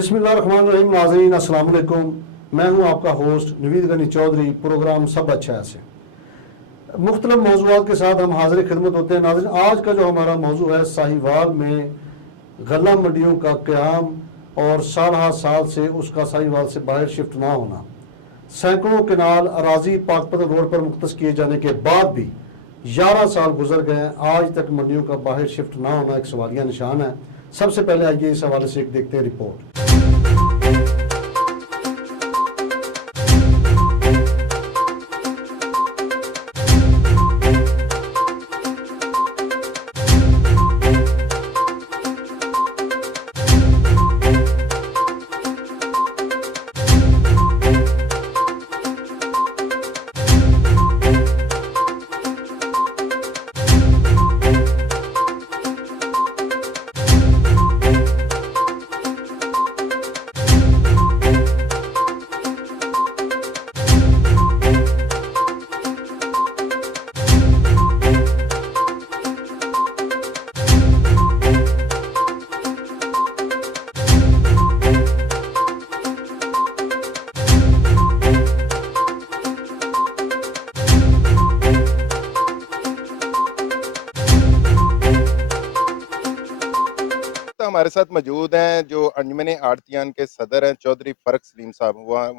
बिस्मिल्लाहिर्रहमानिर्रहीम। नाज़रीन अस्सलाम वालेकुम। मैं हूँ आपका होस्ट नवीद गनी चौधरी। प्रोग्राम सब अच्छा है से मुख्तलिफ मौज़ूआत के साथ हम हाजिर खिदमत होते हैं। नाज़रीन, आज का जो हमारा मौजू है, साहिवाल में गल्ला मंडियों का क़याम और साल हर साल से उसका साहिवाल से बाहर शिफ्ट ना होना। सैकड़ों किनाल अराजी पाकपतन रोड पर मुख्तस किए जाने के बाद भी 11 साल गुजर गए, आज तक मंडियों का बाहर शिफ्ट ना होना एक सवालिया निशान है। सबसे पहले आइए इस हवाले से एक देखते हैं रिपोर्ट। हमारे साथ मौजूद हैं जो अंजुमन आड़तियान के सदर हैं चौधरी फरक सलीम साहब,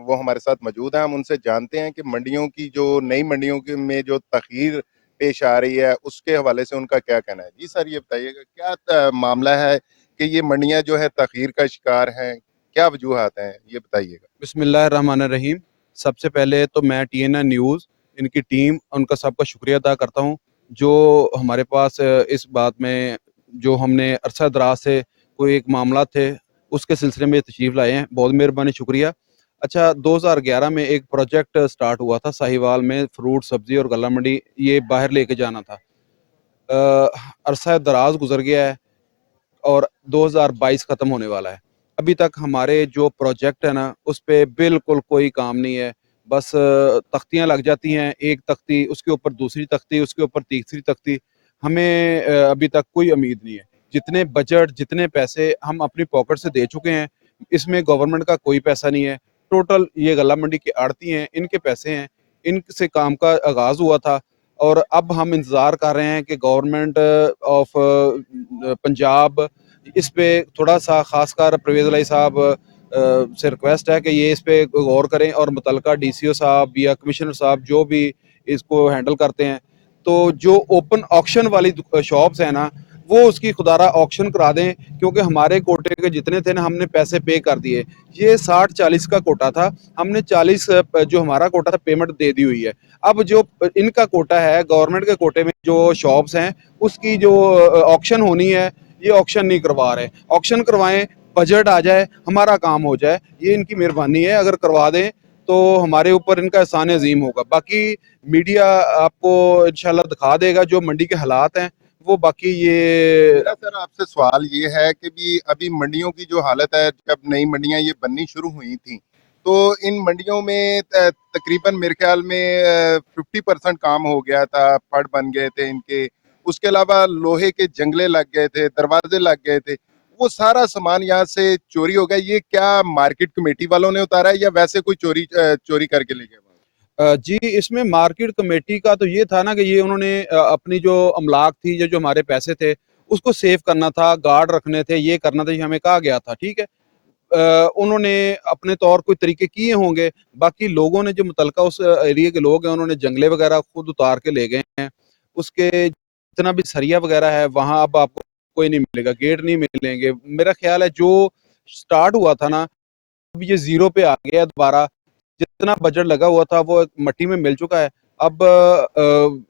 वो हमारे साथ मौजूद हैं। हम उनसे जानते हैं कि मंडियों की जो नई मंडियों की में जो तखीर पेश आ रही है उसके हवाले से उनका क्या कहना है। जी सर, ये बताइएगा क्या मामला है कि ये मंडियां जो है तखीर का शिकार हैं, क्या वजूहात हैं, ये बताइएगा। बिस्मिल्लाहिर्रहमानिर्रहीम। सबसे पहले तो मैं TNN न्यूज़, इनकी टीम, उनका सबका शुक्रिया अदा करता हूँ जो हमारे पास इस बात में जो हमने अरसा दराज से कोई एक मामला थे उसके सिलसिले में तशरीफ़ लाए हैं। बहुत मेहरबानी, शुक्रिया। अच्छा, 2011 में एक प्रोजेक्ट स्टार्ट हुआ था साहिवाल में, फ्रूट सब्ज़ी और गल्ला मंडी ये बाहर लेके जाना था। अरसा दराज गुजर गया है और 2022 ख़त्म होने वाला है। अभी तक हमारे जो प्रोजेक्ट है ना, उस पे बिल्कुल कोई काम नहीं है। बस तख्तियाँ लग जाती हैं, एक तख्ती, उसके ऊपर दूसरी तख्ती, उसके ऊपर तीसरी तख्ती। हमें अभी तक कोई उम्मीद नहीं है। जितने बजट, जितने पैसे हम अपनी पॉकेट से दे चुके हैं, इसमें गवर्नमेंट का कोई पैसा नहीं है। टोटल ये गल्ला मंडी के आड़ती हैं, इनके पैसे हैं, इनसे काम का आगाज़ हुआ था और अब हम इंतज़ार कर रहे हैं कि गवर्नमेंट ऑफ पंजाब इस पे थोड़ा-सा, ख़ासकर परवेज़ इलाही साहब से रिक्वेस्ट है कि ये इस पे गौर करें और मुतल्लिका DCO साहब या कमिश्नर साहब जो भी इसको हैंडल करते हैं, तो जो ओपन ऑक्शन वाली शॉप्स हैं ना, वो उसकी खुदारा ऑक्शन करा दें, क्योंकि हमारे कोटे के जितने थे ना, हमने पैसे पे कर दिए। ये 60-40 का कोटा था, हमने 40 जो हमारा कोटा था पेमेंट दे दी हुई है। अब जो इनका कोटा है, गवर्नमेंट के कोटे में जो शॉप्स हैं, उसकी जो ऑक्शन होनी है, ये ऑक्शन नहीं करवा रहे। ऑक्शन करवाएं, बजट आ जाए, हमारा काम हो जाए, ये इनकी मेहरबानी है। अगर करवा दें तो हमारे ऊपर इनका एहसान अजीम होगा। बाकी मीडिया आपको इंशाल्लाह दिखा देगा जो मंडी के हालात हैं वो। बाकी ये मेरा सर आपसे सवाल ये है कि भी अभी मंडियों की जो हालत है, जब नई मंडियां ये बननी शुरू हुई थी तो इन मंडियों में तकरीबन मेरे ख्याल में 50% काम हो गया था, फड़ बन गए थे इनके। उसके अलावा लोहे के जंगले लग गए थे, दरवाजे लग गए थे, वो सारा सामान यहाँ से चोरी हो गया। ये क्या मार्केट कमेटी वालों ने उतारा है या वैसे कोई चोरी करके ले गया? जी, इसमें मार्केट कमेटी का तो ये था ना कि ये उन्होंने अपनी जो अमलाक थी, जो जो हमारे पैसे थे, उसको सेव करना था, गार्ड रखने थे, ये करना था, ये हमें कहा गया था, ठीक है। उन्होंने अपने तौर कोई तरीके किए होंगे। बाकी लोगों ने, जो मुतलका उस एरिया के लोग हैं, उन्होंने जंगले वगैरह खुद उतार के ले गए हैं। उसके जितना भी सरिया वगैरह है, वहाँ अब आपको कोई नहीं मिलेगा, गेट नहीं मिलेंगे। मेरा ख्याल है जो स्टार्ट हुआ था ना, अब ये ज़ीरो पे आ गया है दोबारा। जितना बजट लगा हुआ था वो मट्टी में मिल चुका है। अब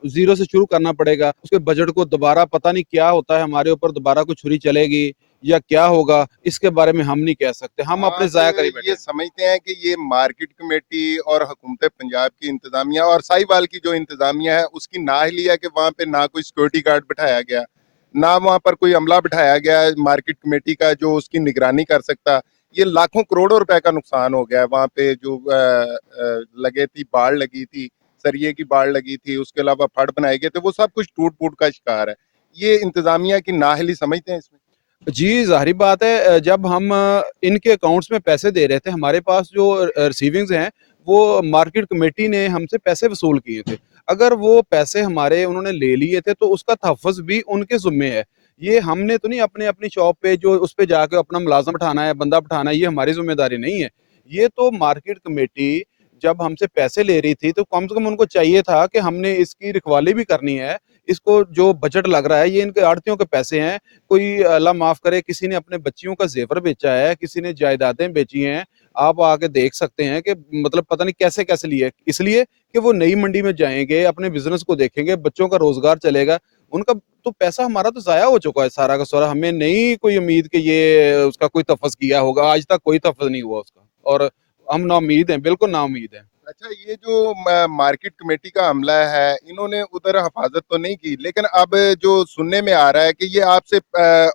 ज़ीरो से शुरू करना पड़ेगा। उसके बजट को दोबारा, पता नहीं क्या होता है, हमारे ऊपर दोबारा कोई छुरी चलेगी या क्या होगा, इसके बारे में हम नहीं कह सकते। हम अपने ज़ाया करी बैठे ये हैं। समझते हैं कि ये मार्केट कमेटी और हुकूमत पंजाब की इंतजामिया और साहिवाल की जो इंतजामिया है उसकी नाअहली है कि वहाँ पे ना कोई सिक्योरिटी गार्ड बिठाया गया, ना वहाँ पर कोई अमला बिठाया गया मार्केट कमेटी का जो उसकी निगरानी कर सकता। ये लाखों करोड़ों रुपए का नुकसान हो गया है। वहाँ पे जो लगे थी, बाढ़ लगी थी, सरिये की बाढ़ लगी थी, उसके अलावा फड़ बनाए गए थे, वो सब कुछ टूट फूट का शिकार है। ये इंतजामिया की नाअहली समझते हैं इसमें? जी, ज़ाहिर बात है, जब हम इनके अकाउंट्स में पैसे दे रहे थे, हमारे पास जो रिसीविंग्स हैं, वो मार्केट कमेटी ने हमसे पैसे वसूल किए थे। अगर वो पैसे हमारे उन्होंने ले लिए थे, तो उसका तहफ़्फ़ुज़ भी उनके ज़िम्मे है। ये हमने तो नहीं अपनी शॉप पे जो उस पे जाके अपना मुलाज़िम बिठाना है, बंदा बिठाना है, ये हमारी ज़िम्मेदारी नहीं है। ये तो मार्केट कमेटी जब हमसे पैसे ले रही थी, तो कम से कम उनको चाहिए था कि हमने इसकी रखवाली भी करनी है। इसको जो बजट लग रहा है, ये इनके आढ़तियों के पैसे हैं। कोई अल्लाह माफ़ करे, किसी ने अपने बच्चियों का ज़ेवर बेचा है, किसी ने जायदादें बेची हैं। आप आके देख सकते हैं कि मतलब पता नहीं कैसे-कैसे लिए। इसलिए कि वो नई मंडी में जाएँगे, अपने बिज़नेस को देखेंगे, बच्चों का रोज़गार चलेगा। उनका तो पैसा हमारा तो ज़ाया हो चुका है सारा का सारा। हमें नहीं कोई उम्मीद कि ये उसका कोई तफ़्फ़ुज़ किया होगा। आज तक कोई तफ़्फ़ुज़ नहीं हुआ उसका और हम नाउम्मीद हैं, बिल्कुल नाउम्मीद हैं। अच्छा, ये जो मार्केट कमेटी का अमला है, इन्होंने उधर हिफाजत तो नहीं की, लेकिन अब जो सुनने में आ रहा है कि ये आपसे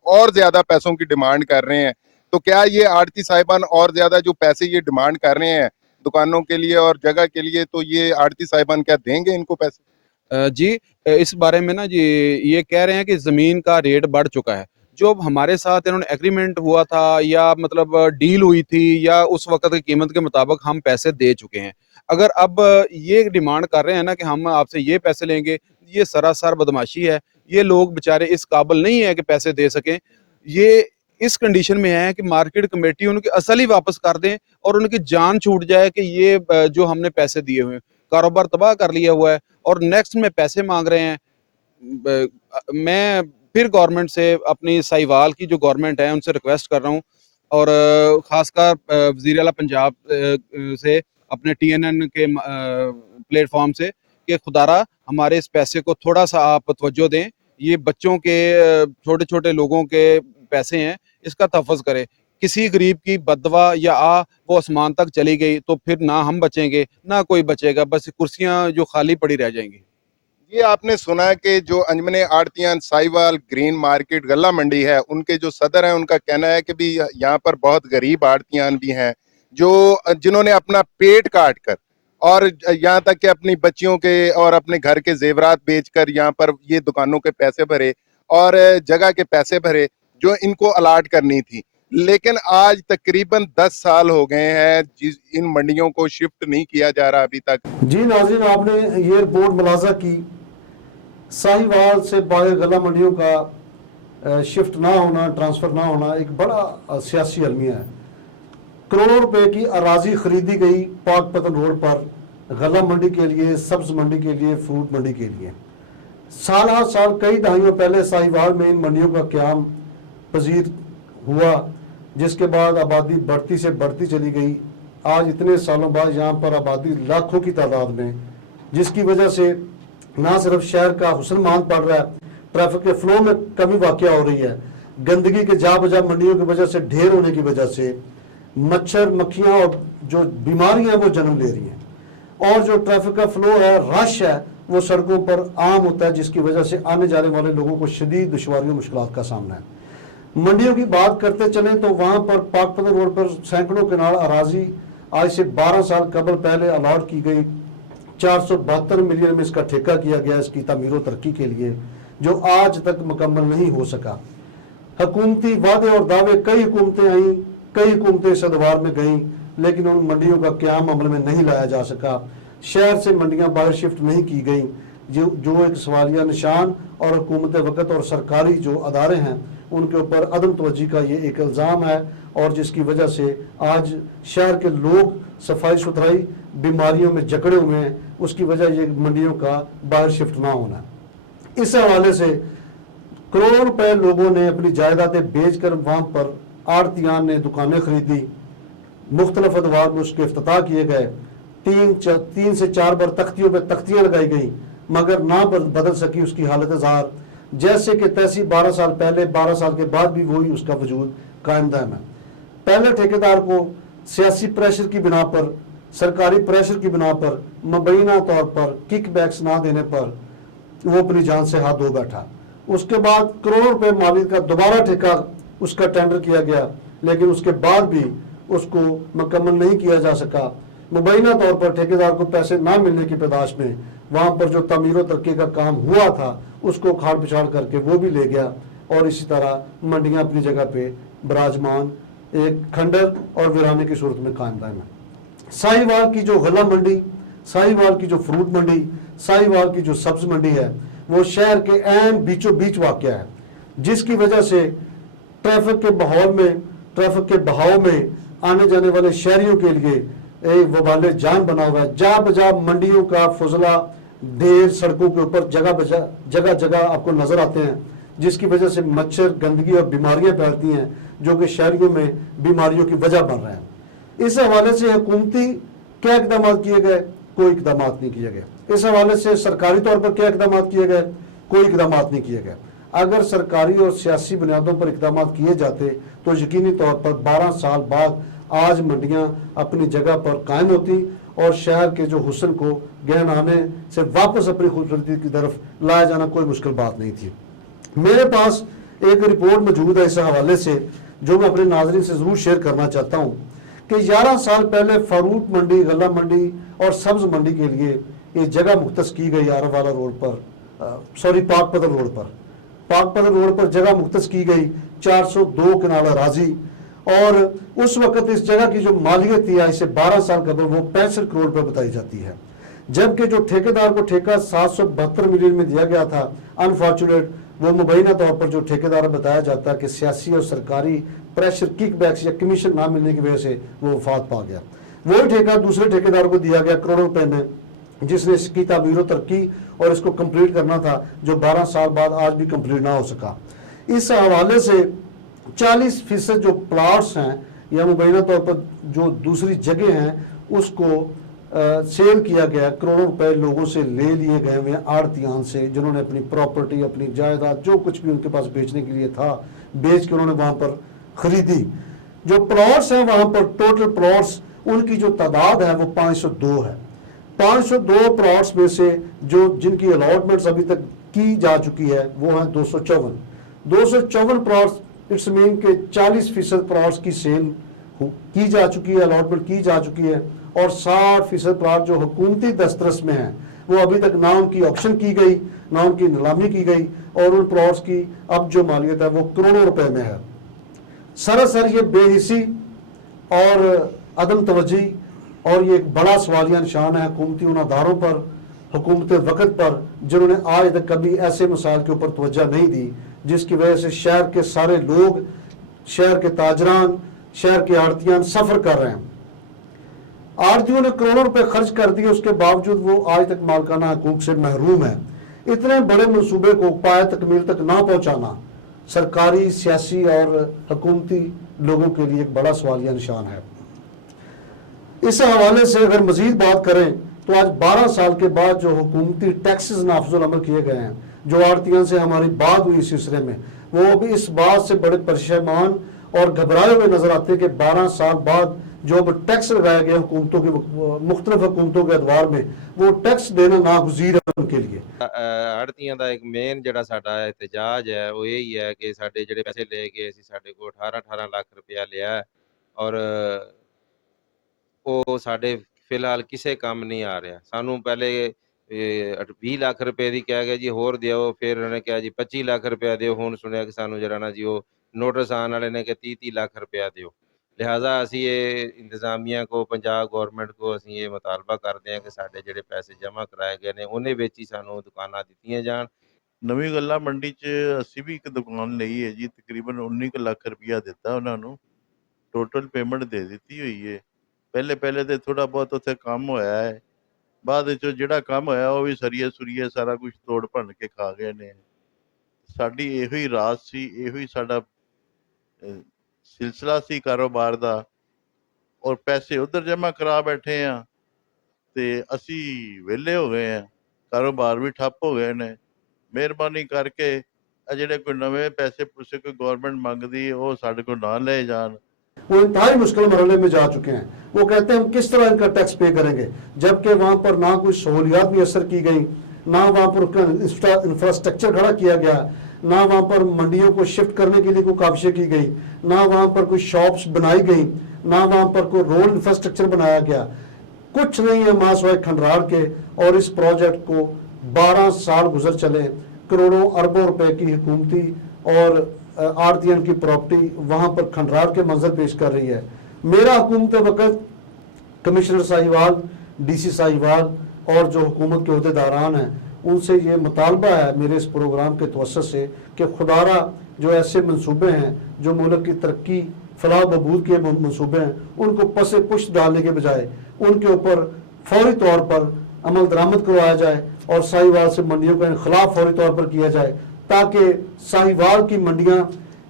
और ज़्यादा पैसों की डिमांड कर रहे हैं। तो क्या ये आड़ती साहिबान और ज़्यादा जो पैसे ये डिमांड कर रहे हैं दुकानों के लिए और जगह के लिए, तो ये आड़ती साहिबान क्या देंगे इनको पैसे? जी, इस बारे में ना जी, ये कह रहे हैं कि ज़मीन का रेट बढ़ चुका है। जो अब हमारे साथ इन्होंने एग्रीमेंट हुआ था या मतलब डील हुई थी या उस वक़्त की कीमत के मुताबिक हम पैसे दे चुके हैं। अगर अब ये डिमांड कर रहे हैं ना कि हम आपसे ये पैसे लेंगे, ये सरासर बदमाशी है। ये लोग बेचारे इस काबिल नहीं है कि पैसे दे सकें। ये इस कंडीशन में हैं कि मार्केट कमेटी उनकी असल ही वापस कर दें और उनकी जान छूट जाए कि ये जो हमने पैसे दिए हुए हैं, कारोबार तबाह कर लिया हुआ है और नेक्स्ट में पैसे माँग रहे हैं। मैं फिर गवर्नमेंट से अपनी साहिवाल की जो गवर्नमेंट है उनसे रिक्वेस्ट कर रहा हूँ और ख़ासकर वज़ीर आला पंजाब से अपने टीएनएन के प्लेटफ़ॉर्म से कि खुदारा हमारे इस पैसे को थोड़ा-सा आप तवज्जो दें। ये बच्चों के छोटे-छोटे लोगों के पैसे हैं, इसका तहफ़्फ़ुज़ करें। किसी गरीब की बददुआ या वो आसमान तक चली गई तो फिर ना हम बचेंगे, ना कोई बचेगा, बस कुर्सियाँ जो खाली पड़ी रह जाएँगी। ये आपने सुना कि जो अंजमने आड़तियां साहिवाल ग्रीन मार्केट गल्ला मंडी है, उनके जो सदर हैं, उनका कहना है कि भी यहाँ पर बहुत गरीब आड़तियां भी हैं जो जिन्होंने अपना पेट काट कर और यहाँ तक कि अपनी बच्चियों के और अपने घर के जेवरात बेचकर यहाँ पर ये दुकानों के पैसे भरे और जगह के पैसे भरे जो इनको अलाट करनी थी। लेकिन आज तकरीबन 10 साल हो गए हैं जिस इन मंडियों को शिफ्ट नहीं किया जा रहा अभी तक। जी नाज़रीन, आपने ये रिपोर्ट मुलाजा की साहिवाल से बाहर गला मंडियों का शिफ्ट ना होना, ट्रांसफ़र ना होना एक बड़ा सियासी अलमिया है। करोड़ों रुपए की अराजी खरीदी गई पाकपतन रोड पर गला मंडी के लिए, सब्ज मंडी के लिए, फ्रूट मंडी के लिए। साल हर साल कई दहाइयों पहले साहिवाल में इन मंडियों का क्याम पजीर हुआ, जिसके बाद आबादी बढ़ती से बढ़ती चली गई। आज इतने सालों बाद यहाँ पर आबादी लाखों की तादाद में, जिसकी वजह से ना सिर्फ शहर का हुस्न मान पड़ रहा है, ट्रैफिक के फ्लो में कमी वाक़या हो रही है। गंदगी के जा बजा मंडियों की वजह से ढेर होने की वजह से मच्छर मक्खियाँ और जो बीमारियाँ वो जन्म ले रही हैं और जो ट्रैफिक का फ्लो है, रश है, वो सड़कों पर आम होता है, जिसकी वजह से आने जाने वाले लोगों को शदीद दुश्वारियों मुश्किलात का सामना है। मंडियों की बात करते चलें तो वहाँ पर पाकपतन रोड पर सैकड़ों किनाल अराजी आज से 12 साल कबल पहले अलॉट की गई। 472 मिलियन में इसका ठेका किया गया इसकी तमीर व तरक्की के लिए, जो आज तक मुकम्मल नहीं हो सका। हुकूमती वादे और दावे, कई हुकूमतें आई, कई हुकूमतें सदवार में गईं, लेकिन उन मंडियों का क्याम अमल में नहीं लाया जा सका। शहर से मंडियां बाहर शिफ्ट नहीं की गई, जो एक सवालिया निशान और हुकूमत वक़्त और सरकारी जो अदारे हैं उनके ऊपर अदम तवज्जी का ये एक इल्ज़ाम है और जिसकी वजह से आज शहर के लोग सफाई सुथराई बीमारियों में जकड़े हुए हैं। उसकी वजह ये मंडियों का बाहर शिफ्ट ना होना। इस हवाले से करोड़ों रुपए लोगों ने अपनी जायदादें बेच कर वहाँ पर आड़तियान ने दुकानें खरीदी। मुख्तलिफ अदवार में उसके इफ्तिताह किए गए। 3 से 4 बार तख्तियों पर तख्तियाँ लगाई गई, मगर ना बदल सकी उसकी हालत ज़ार। जैसे कि तैसी 12 साल पहले, 12 साल के बाद भी वही उसका वजूद कायम दायम है। पहले ठेकेदार को सियासी प्रेशर की बिना पर, सरकारी प्रेशर की बिना पर, मुबैना तौर पर किक बैक्स ना देने पर वो अपनी जान से हाथ धो बैठा। उसके बाद करोड़ों रुपए माली का दोबारा ठेका उसका टेंडर किया गया, लेकिन उसके बाद भी उसको मुकम्मल नहीं किया जा सका। मुबैना तौर पर ठेकेदार को पैसे ना मिलने की पैदाश में वहाँ पर जो तमीर व तरक्की का काम हुआ था उसको खाड़ पिछाड़ करके वो भी ले गया। और इसी तरह मंडियां अपनी जगह पे विराजमान एक खंडर और वीराने की सूरत में कायम दायम है। साहिवाल की जो गला मंडी, साहिवाल की जो फ्रूट मंडी, साहिवाल की जो सब्ज मंडी है, वो शहर के ऐन बीचों बीच वाक़या है, जिसकी वजह से ट्रैफिक के बहाव में आने जाने वाले शहरियों के लिए एक वबाले जान बना हुआ है। जा बजा मंडियों का फुजला ढेर सड़कों के ऊपर जगह जगह आपको नजर आते हैं, जिसकी वजह से मच्छर, गंदगी और बीमारियां फैलती हैं, जो कि शहरियों में बीमारियों की वजह बन रहे हैं। इस हवाले से हुकूमती क्या इकदाम किए गए? कोई इकदाम नहीं किए गए। इस हवाले से सरकारी तौर पर क्या इकदाम किए गए? कोई इकदाम नहीं किए गए। अगर सरकारी और सियासी बुनियादों पर इकदाम किए जाते तो यकीनी तौर पर 12 साल बाद आज मंडियां अपनी जगह पर कायम होती और शहर के जो हुस्न को गहनाने से वापस अपनी खूबसूरती की तरफ लाया जाना कोई मुश्किल बात नहीं थी। मेरे पास एक रिपोर्ट मौजूद है इस हवाले से, जो मैं अपने नाज़रीन से ज़रूर शेयर करना चाहता हूँ कि 11 साल पहले फ्रूट मंडी, गला मंडी और सब्ज मंडी के लिए ये जगह मुख्तस की गई आरवाला रोड पर, पाकपदर रोड पर। पाकपदर रोड पर जगह मुख्तस की गई 402 कनाल अराजी, और उस वक्त इस जगह की जो मालियत थी आज से 12 साल कबल वो 65 करोड़ रुपए बताई जाती है, जबकि जो ठेकेदार को ठेका 772 मिलियन में दिया गया था, अनफॉर्चुनेट वो मुबैना तौर पर जो ठेकेदार बताया जाता है कि सियासी और सरकारी प्रेशर, किकबैक्स या कमीशन ना मिलने की वजह से वो वफात पा गया। वही ठेका दूसरे ठेकेदार को दिया गया करोड़ों रुपए में, जिसने इसकी तामीर और तरक्की और इसको कंप्लीट करना था, जो 12 साल बाद आज भी कंप्लीट ना हो सका। इस हवाले से 40% जो प्लाट्स हैं या मुबैना तौर पर जो दूसरी जगह हैं उसको सेल किया गया, करोड़ों रुपए लोगों से ले लिए गए हुए आड़तियान से, जिन्होंने अपनी प्रॉपर्टी, अपनी जायदाद, जो कुछ भी उनके पास बेचने के लिए था, बेच के उन्होंने वहां पर खरीदी। जो प्लॉट्स हैं वहां पर, टोटल प्लॉट्स उनकी जो तादाद है वो 502 है। 502 प्लॉट्स में से जो जिनकी अलॉटमेंट्स अभी तक की जा चुकी है वो है 254 प्लॉट्स। इट्स मीन के 40% प्लॉट्स की सेल की जा चुकी है, अलॉटमेंट की जा चुकी है, और 60% प्लॉट जो हुकूमती दस्तरस में है वो अभी तक ना उनकी ऑक्शन की गई, ना उनकी नीलामी की गई, और उन प्लॉट्स की अब जो मालियत है वो करोड़ों रुपए में है। सरासर ये बेहिसी और अदम तवज्जी और ये एक बड़ा सवालिया निशान है हुकूमती उन अदारों पर, हुकूमत वक़्त पर, जिन्होंने आज तक कभी ऐसे मसाइल के ऊपर तवज्जो नहीं दी, जिसकी वजह से शहर के सारे लोग, शहर के ताजरान, शहर के आड़तियान सफ़र कर रहे हैं। आड़तियों ने करोड़ों रुपए खर्च कर दिए, उसके बावजूद वो आज तक मालकाना हकूक से महरूम है। इतने बड़े मनसूबे को पाया तकमील तक ना पहुँचाना सरकारी, सियासी और हुकूमती लोगों के लिए एक बड़ा सवालिया निशान है। इस हवाले से अगर मजीद बात करें तो आज 12 साल के बाद जो हुकूमती टैक्सेस नाफजुल अमल किए गए हैं, जो आड़तियान से हमारी बात हुई इस सिलसिले में, वो अभी इस बात से बड़े परेशान और घबराए हुए नजर आते हैं कि 12 साल बाद जो अब टैक्स लगाया गया हुकूमतों के, मुख्तलिफ हुकूमतों के अदवार में, वो टैक्स देना नागुज़ीर है उनके लिए। आड़तियां ਦਾ ਇੱਕ ਮੇਨ ਜਿਹੜਾ ਸਾਡਾ ਇhtਜਾਜ ਹੈ ਉਹ ਇਹ ਹੀ ਹੈ ਕਿ ਸਾਡੇ ਜਿਹੜੇ ਪੈਸੇ ਲੈ ਗਏ ਸੀ, ਸਾਡੇ ਕੋਲ 18 ਲੱਖ ਰੁਪਇਆ ਲਿਆ ਹੈ, ਔਰ ਉਹ ਸਾਡੇ ਫਿਲਹਾਲ ਕਿਸੇ ਕੰਮ ਨਹੀਂ ਆ ਰਿਹਾ। ਸਾਨੂੰ ਪਹਿਲੇ 20 ਲੱਖ ਰੁਪਏ ਦੀ ਕਹਿ ਗਿਆ ਜੀ ਹੋਰ ਦਿਓ, ਫਿਰ ਉਹਨੇ ਕਿਹਾ ਜੀ 25 ਲੱਖ ਰੁਪਇਆ ਦਿਓ, ਹੁਣ ਸੁਣਿਆ ਕਿ ਸਾਨੂੰ ਜਿਹੜਾ ਨਾ ਜੀ ਉਹ ਨੋਟਿਸ ਆਉਣ ਵਾਲੇ ਨੇ ਕਿ 30 ਲੱਖ ਰੁਪਇਆ ਦਿਓ। लिहाजा ਅਸੀਂ ਇਹ ਇੰਤਜ਼ਾਮੀਆ ਕੋ, ਪੰਜਾਬ ਗੌਰਮੈਂਟ ਕੋ ਅਸੀਂ ਇਹ ਮੁਤਾਲਬਾ ਕਰਦੇ ਹਾਂ ਕਿ ਸਾਡੇ ਜਿਹੜੇ ਪੈਸੇ ਜਮ੍ਹਾਂ ਕਰਾਏ ਗਏ ਨੇ ਉਹਨੇ ਵਿੱਚ ਹੀ ਸਾਨੂੰ ਦੁਕਾਨਾਂ ਦਿੱਤੀਆਂ ਜਾਣ। ਨਵੀਂ ਗੱਲਾ ਮੰਡੀ 'ਚ ਅਸੀਂ ਵੀ ਇੱਕ ਦੁਕਾਨ ਲਈ ਹੈ ਜੀ, ਤਕਰੀਬਨ 19 ਕੁ ਲੱਖ ਰੁਪਈਆ ਦਿੱਤਾ ਉਹਨਾਂ ਨੂੰ, ਟੋਟਲ ਪੇਮੈਂਟ ਦੇ ਦਿੱਤੀ ਹੋਈ ਹੈ। ਪਹਿਲੇ ਤੇ ਥੋੜ੍ਹਾ ਬਹੁਤ ਉੱਥੇ ਕੰਮ ਹੋਇਆ ਹੈ, ਬਾਅਦ ਵਿੱਚੋਂ ਜਿਹੜਾ ਕੰਮ ਹੋਇਆ ਉਹ ਵੀ ਸਰੀਏ ਸਾਰਾ ਕੁਛ ਤੋੜ ਭੰਨ ਕੇ ਖਾ ਗਏ ਨੇ। ਸਾਡੀ ਇਹੋ ਹੀ ਰਾਤ ਸੀ, ਇਹੋ ਹੀ ਸਾਡਾ ਸਿਲਸਿਲਾ ਸੀ ਕਾਰੋਬਾਰ ਦਾ, ਔਰ ਪੈਸੇ ਉੱਧਰ ਜਮ੍ਹਾਂ ਕਰਾ ਬੈਠੇ ਆ ਤੇ ਅਸੀਂ ਵਿਹਲੇ ਹੋ ਗਏ ਆ, ਕਾਰੋਬਾਰ ਵੀ ਠੱਪ ਹੋ ਗਏ ਨੇ। ਮਿਹਰਬਾਨੀ ਕਰਕੇ ਆ ਜਿਹੜੇ ਕੋਈ ਨਵੇਂ ਪੈਸੇ ਪੂਸੇ ਕੋਈ ਗੌਰਮੈਂਟ ਮੰਗਦੀ ਉਹ ਸਾਡੇ ਕੋਲ ना ले जान। वो इंतहाई मुश्किल मरहले में जा चुके हैं। वो कहते हैं हम किस तरह इनका टैक्स पे करेंगे, जबकि वहाँ पर ना कोई सहूलियात भी असर की गई, ना वहाँ पर इंफ्रास्ट्रक्चर खड़ा किया गया, ना वहाँ पर मंडियों को शिफ्ट करने के लिए कोई काविशें की गई, ना वहाँ पर कोई शॉप्स बनाई गई, ना वहाँ पर कोई रोड इंफ्रास्ट्रक्चर बनाया गया। कुछ नहीं है मासवाए खंडरार के, और इस प्रोजेक्ट को 12 साल गुजर चले, करोड़ों अरबों रुपए की हुकूमती और आरतीएन की प्रॉपर्टी वहाँ पर खंडराट के मंजर पेश कर रही है। मेरा हुकूमत वक़्त कमिश्नर साहिवाल, डीसी साहिवाल और जो हुकूमत के अहदेदारान हैं उनसे ये मुतालबा है मेरे इस प्रोग्राम के तवस्सुत से कि खुदारा जो ऐसे मंसूबे हैं जो मुल्क की तरक्की फलाह बहबूद के मंसूबे हैं उनको पसे पुष्ट डालने के बजाय उनके ऊपर फौरी तौर पर अमल दरामद करवाया जाए और साहिवाल से मंडियों का इनखिलाफ फौरी तौर पर किया जाए ताकि साहिवाल की मंडियाँ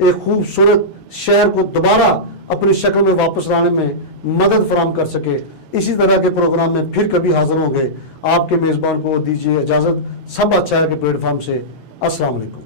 एक खूबसूरत शहर को दोबारा अपनी शक्ल में वापस लाने में मदद फराम कर सके। इसी तरह के प्रोग्राम में फिर कभी हाजिर होंगे। आपके मेज़बान को दीजिए इजाज़त। सब अच्छा है के प्लेटफॉर्म से। अस्सलाम वालेकुम।